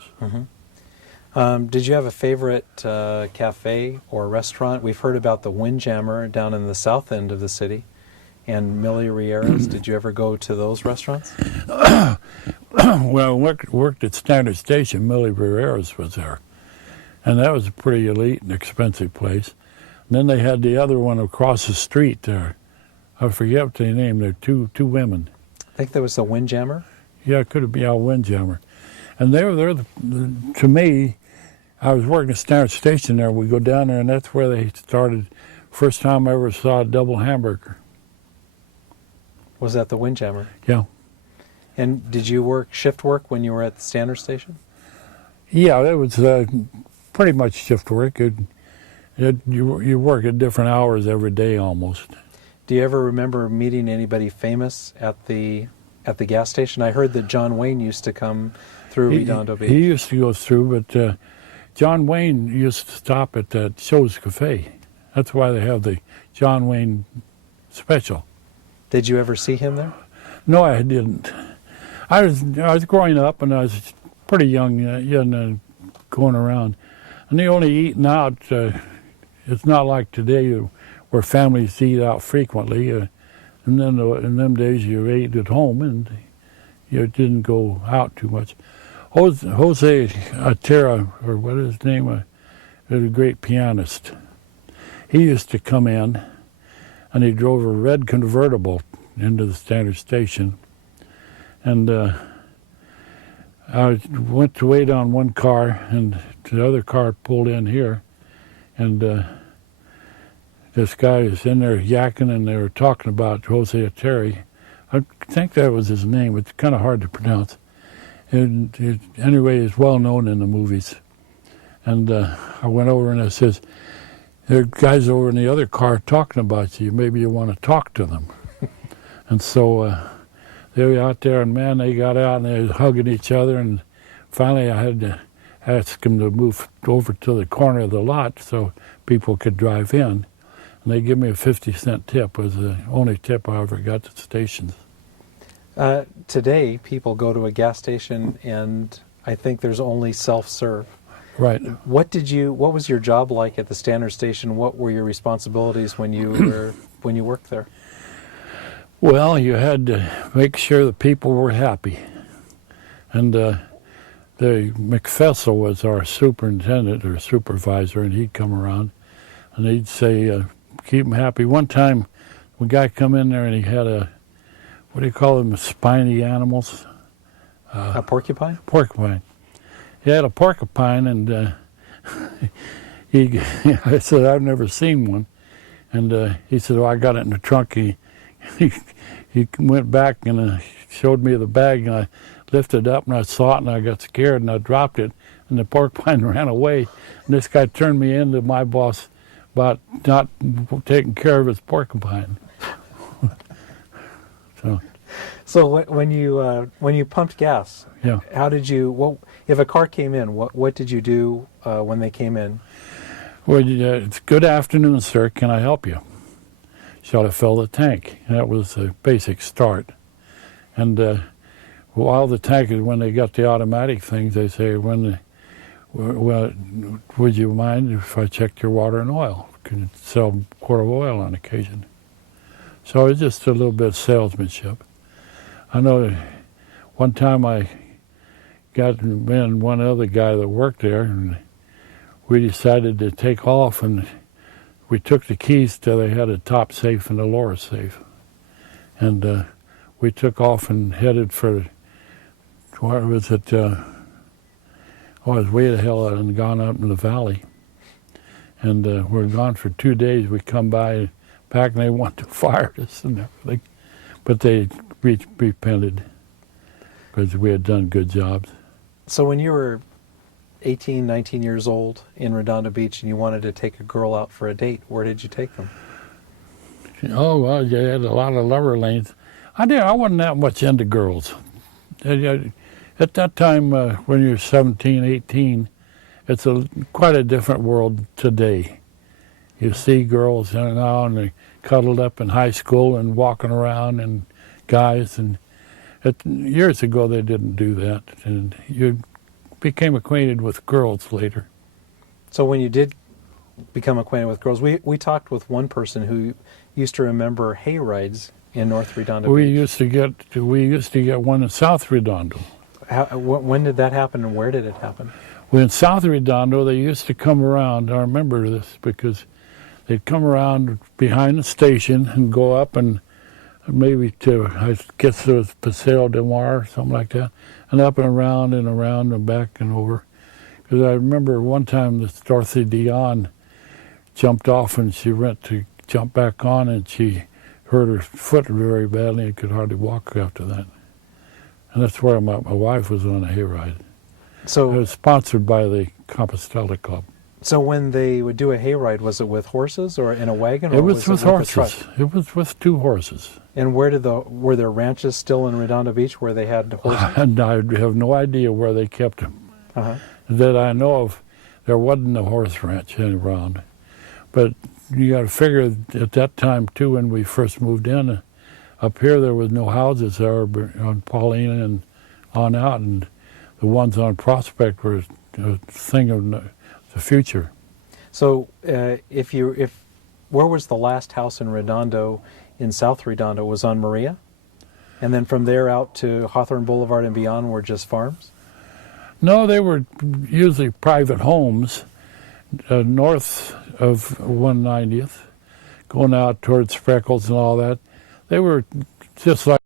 Did you have a favorite cafe or restaurant? We've heard about the Windjammer down in the south end of the city, and Millie Riera's. Did you ever go to those restaurants? Well, worked at Standard Station. Millie Riera's was there, and that was a pretty elite and expensive place. And then they had the other one across the street there. I forget what they named. They're two women. I think that was the Windjammer. Yeah, it could have been a Windjammer. And they were there, to me, I was working at Standard Station there. We go down there, and that's where they started. First time I ever saw a double hamburger. Was that the Windjammer? Yeah. And did you shift work when you were at the Standard Station? Yeah, it was pretty much shift work. You work at different hours every day almost. Do you ever remember meeting anybody famous at the gas station? I heard that John Wayne used to come through Redondo Beach. He used to go through, but John Wayne used to stop at that Show's Cafe. That's why they have the John Wayne special. Did you ever see him there? No, I didn't. I was growing up, and I was pretty young, going around. And they only eating out. It's not like today where families eat out frequently. And then in them days, you ate at home, and you didn't go out too much. Jose Atera, or what is his name, was a great pianist. He used to come in, and he drove a red convertible into the Standard Station. And I went to wait on one car, and the other car pulled in here. And this guy was in there yakking, and they were talking about Jose Ateri. I think that was his name. It's kind of hard to pronounce. And anyway, he's well known in the movies. And I went over and I says, there are guys over in the other car talking about you. Maybe you want to talk to them. And so they were out there, and man, they got out and they were hugging each other. And finally, I had to ask them to move over to the corner of the lot so people could drive in. And they give me a 50-cent tip. It was the only tip I ever got at stations. Today, people go to a gas station, and I think there's only self-serve. Right. What was your job like at the Standard Station? What were your responsibilities when you worked there? Well, you had to make sure the people were happy. And the McFessel was our superintendent or supervisor, and he'd come around, and he'd say, keep them happy. One time, a guy come in there, and he had what do you call them, spiny animals? A porcupine? Porcupine. He had a porcupine, and I said, I've never seen one. And he said, I got it in the trunk. He went back and showed me the bag, and I lifted it up, and I saw it, and I got scared, and I dropped it. and the porcupine ran away. And this guy turned me into my boss about not taking care of his porcupine. So when you pumped gas, Yeah. how did you? If a car came in, what did you do when they came in? Well, it's good afternoon, sir. Can I help you? Shall I fill the tank? And that was the basic start. And while the tank is, when they got the automatic things, they say, well, would you mind if I checked your water and oil? Can you sell a quart of oil on occasion? So it's just a little bit of salesmanship. I know one time I got in one other guy that worked there, and we decided to take off, and we took the keys till they had a top safe and a lower safe. And we took off and headed for, where was it? It was way the hell out and gone up in the valley. And we were gone for 2 days. We come back and they wanted to fire us and everything. But they repented because we had done good jobs. So when you were 18, 19 years old in Redondo Beach and you wanted to take a girl out for a date, where did you take them? Oh, well, you had a lot of lover lanes. I wasn't that much into girls. At that time, when you're 17, 18, it's quite a different world today. You see girls now and they cuddled up in high school and walking around and guys. And years ago, they didn't do that. And you became acquainted with girls later. So when you did become acquainted with girls, we talked with one person who used to remember hay rides in North Redondo Beach. We used to get one in South Redondo. When did that happen and where did it happen? Well, in South Redondo, they used to come around. I remember this because they'd come around behind the station and go up and maybe to, I guess it was Paseo de Mar or something like that, and up and around and back and over. Because I remember one time this Dorothy Dion jumped off and she went to jump back on and she hurt her foot very badly and could hardly walk after that. And that's where my wife was on a hayride. So it was sponsored by the Compostela Club. So when they would do a hayride, was it with horses or in a wagon? Or It was with horses. truck? It was with 2 horses. And were there ranches still in Redondo Beach where they had horses? And I have no idea where they kept them. Uh-huh. That I know of, there wasn't a horse ranch around. But you got to figure at that time, too, when we first moved in, up here there was no houses there on Paulina and on out, and the ones on Prospect were a thing of the future. So where was the last house in Redondo, in South Redondo, was on Maria? And then from there out to Hawthorne Boulevard and beyond were just farms? No, they were usually private homes north of 190th, going out towards Freckles and all that. They were just like